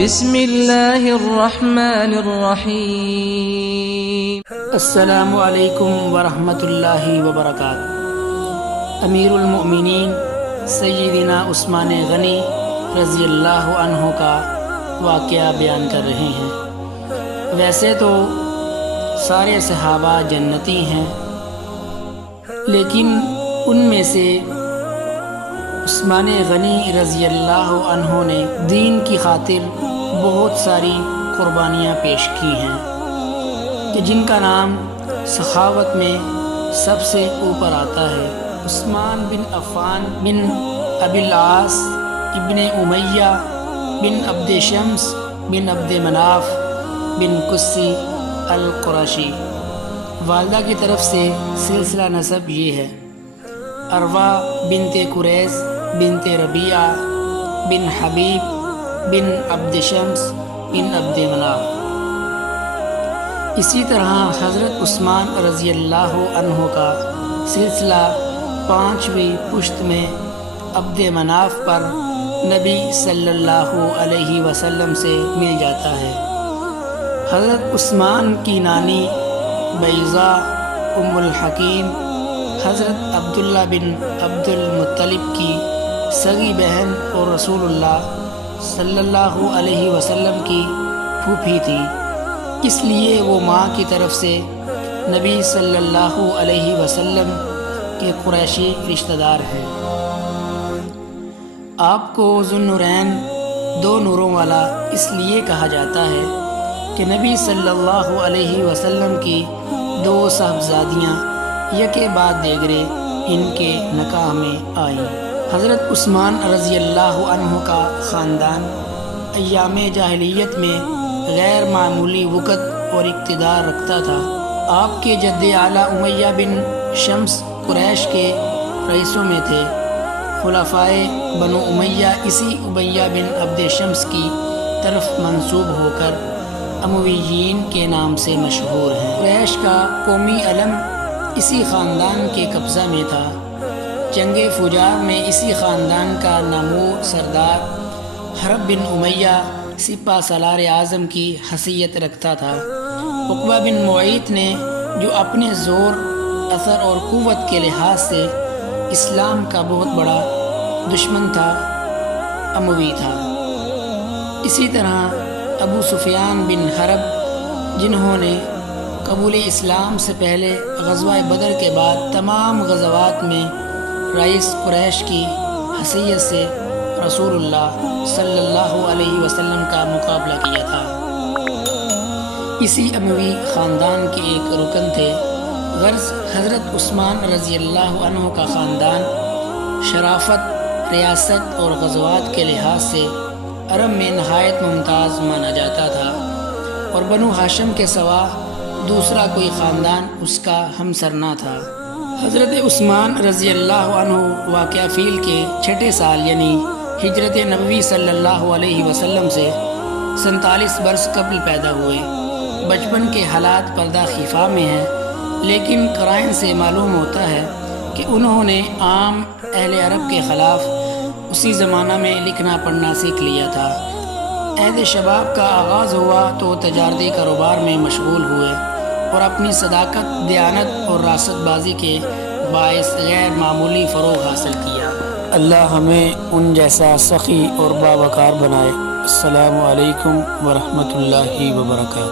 بسم اللہ الرحمن الرحیم۔ السلام علیکم ورحمۃ اللہ وبرکاتہ۔ امیر المؤمنین سیدنا عثمان غنی رضی اللہ عنہ کا واقعہ بیان کر رہے ہیں۔ ویسے تو سارے صحابہ جنتی ہیں، لیکن ان میں سے عثمان غنی رضی اللہ عنہ نے دین کی خاطر بہت ساری قربانیاں پیش کی ہیں کہ جن کا نام سخاوت میں سب سے اوپر آتا ہے۔ عثمان بن عفان بن ابی العاص ابن امیہ بن عبد شمس بن عبد مناف بن قسی القرشی، والدہ کی طرف سے سلسلہ نسب یہ ہے: عروہ بنت قریظ بنت ربیعہ بن حبیب بن عبد شمس بن عبد مناف۔ اسی طرح حضرت عثمان رضی اللہ عنہ کا سلسلہ پانچویں پشت میں عبد مناف پر نبی صلی اللہ علیہ وسلم سے مل جاتا ہے۔ حضرت عثمان کی نانی بیضہ ام الحکیم حضرت عبداللہ بن عبد المطلب کی سگی بہن اور رسول اللہ صلی اللہ علیہ وسلم کی پھوپھی تھی، اس لیے وہ ماں کی طرف سے نبی صلی اللہ علیہ وسلم کے قریشی رشتہ دار ہیں۔ آپ کو ذو النورین، دو نوروں والا اس لیے کہا جاتا ہے کہ نبی صلی اللہ علیہ وسلم کی دو صاحبزادیاں یکے بعد دیگرے ان کے نکاح میں آئیں۔ حضرت عثمان رضی اللہ عنہ کا خاندان ایام جاہلیت میں غیر معمولی وقت اور اقتدار رکھتا تھا۔ آپ کے جد اعلیٰ امیہ بن شمس قریش کے رئیسوں میں تھے۔ خلفائے بنو امیہ اسی امیہ بن عبد شمس کی طرف منسوب ہو کر امویین کے نام سے مشہور ہیں۔ قریش کا قومی علم اسی خاندان کے قبضہ میں تھا۔ جنگ فجار میں اسی خاندان کا نامور سردار حرب بن امیہ سپہ سالار اعظم کی حیثیت رکھتا تھا۔ عقبہ بن معیط نے، جو اپنے زور، اثر اور قوت کے لحاظ سے اسلام کا بہت بڑا دشمن تھا، اموی تھا۔ اسی طرح ابو سفیان بن حرب، جنہوں نے قبول اسلام سے پہلے غزوہ بدر کے بعد تمام غزوات میں رئیس قریش کی حیثیت سے رسول اللہ صلی اللہ علیہ وسلم کا مقابلہ کیا تھا، اسی اموی خاندان کے ایک رکن تھے۔ غرض حضرت عثمان رضی اللہ عنہ کا خاندان شرافت، ریاست اور غزوات کے لحاظ سے عرب میں نہایت ممتاز مانا جاتا تھا، اور بنو ہاشم کے سوا دوسرا کوئی خاندان اس کا ہمسر نہ تھا۔ حضرت عثمان رضی اللہ عنہ واقعہ فیل کے چھٹے سال یعنی ہجرت نبوی صلی اللہ علیہ وسلم سے 47 برس قبل پیدا ہوئے۔ بچپن کے حالات پردہ خفا میں ہیں، لیکن قرائن سے معلوم ہوتا ہے کہ انہوں نے عام اہل عرب کے خلاف اسی زمانہ میں لکھنا پڑھنا سیکھ لیا تھا۔ عہد شباب کا آغاز ہوا تو تجارتی کاروبار میں مشغول ہوئے اور اپنی صداقت، دیانت اور راست بازی کے باعث غیر معمولی فروغ حاصل کیا۔ اللہ ہمیں ان جیسا سخی اور باوقار بنائے۔ السلام علیکم ورحمۃ اللہ وبرکاتہ۔